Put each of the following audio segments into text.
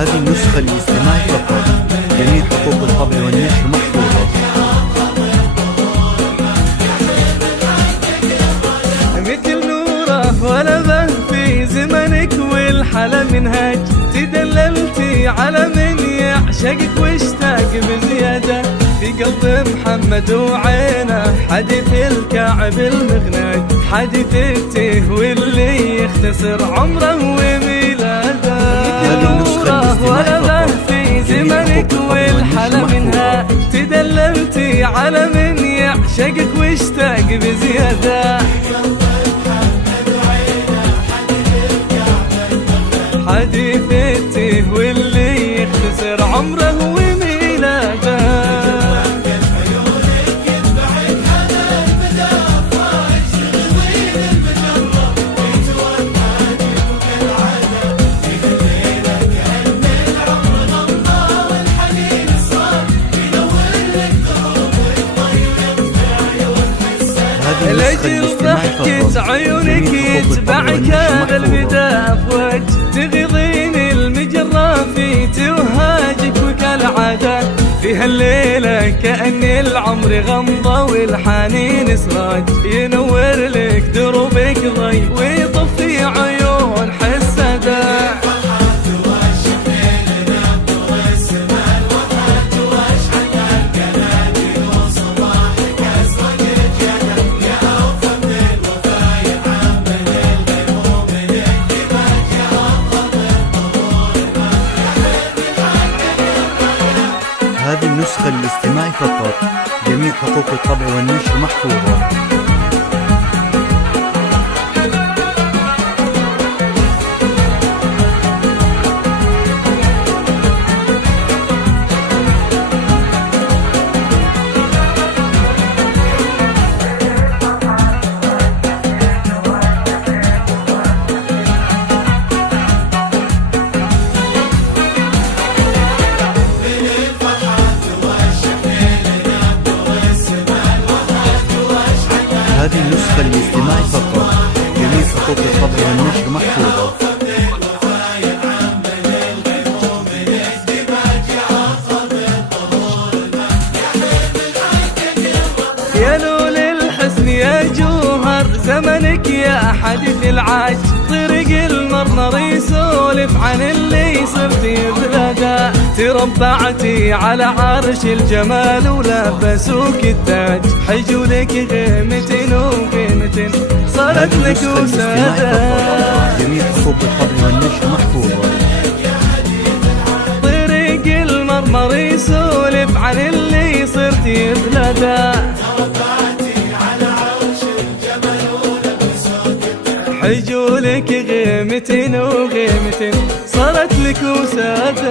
هذه النسخة للاستماع فقط، جميع حقوق الطبع والنشر محفوظة. مثل نوره ولبه في زمنك والحلا منهج، تدللتي على من يعشقك واشتاق بزيادة، في قلب محمد وعينه حديث الكعب المغنج، حديث التيه واللي يختصر عمره وميلاده. ولبه في زمنك والحلا منها، تدللتي على من يعشقك واشتاق بزيادة، حديث التيه واللي يختصر عمره وميلاده. لجل ضحكة عيونك يتبعك هذا البدا افواج، تغضين المجرة في توهاجك وكالعادة، في هالليلة كأن العمر غمضة والحنين سراج، ينور لك دروبك ضي ويطفي عيون حسده. هذه النسخة للاستماع فقط، جميع حقوق الطبع والنشر محفوظة. هذه النسخة للاستماع فقط، جميع حقوق الطبع والنشر محفوظة. يا لول الحسن يا جوهر زمنك يا حديث العاج، طرق المرمر يسولف عن اللي صرتي بلاده، تربعتي على عرش الجمال ولبسوك التاج، حجولك غيمة وقيمة صارت لك وسادة. جميع حقوق الطبع والنشر محفوظة. طريق المرمر يسولف عن اللي صرتي بلاده، حجولك غيمة وغيمة صارت لك وسادة.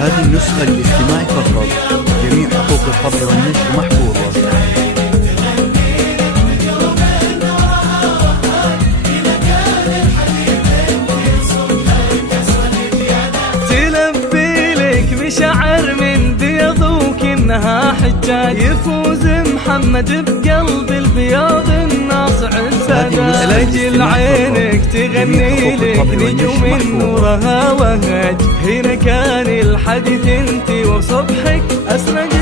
هذه النسخة للاستماع فقط، جميع حقوق الطبع والنشر محفوظة. تلبي لك مشاعر من بيضوك انها حجاج، يفوز محمد بقلب البياض الناصع السادة، لجل عينك تغني لك نجوم نورها وهج، هنا كان الحديث انت وصبحك اسرق